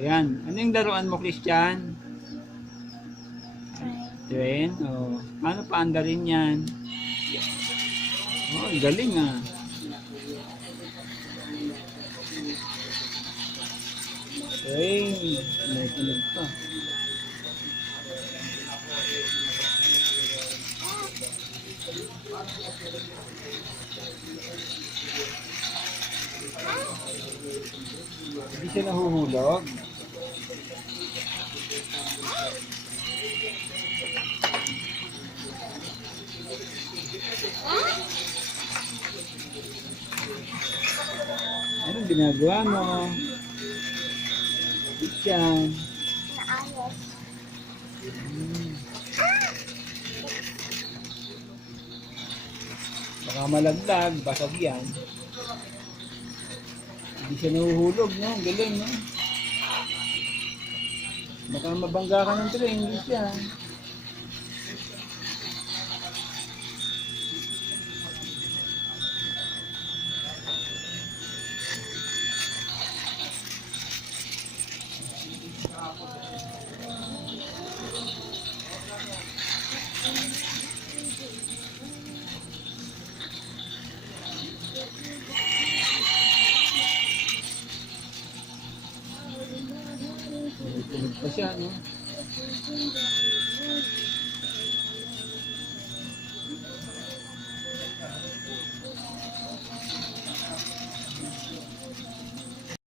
Ayan. Ano yung laruan mo, Christian? Train? O, paano paandarin yan? Oh, ang galing ah. Train. May tunog pa. Hindi siya nahuhulog. Anong ginagawa mo? Christian. Naayos. Baka malaglag, basag yan. Hindi siya nahuhulog, no? Ang galing, no? Baka mabangga ka ng train, Christian. Tulog pa siya, no?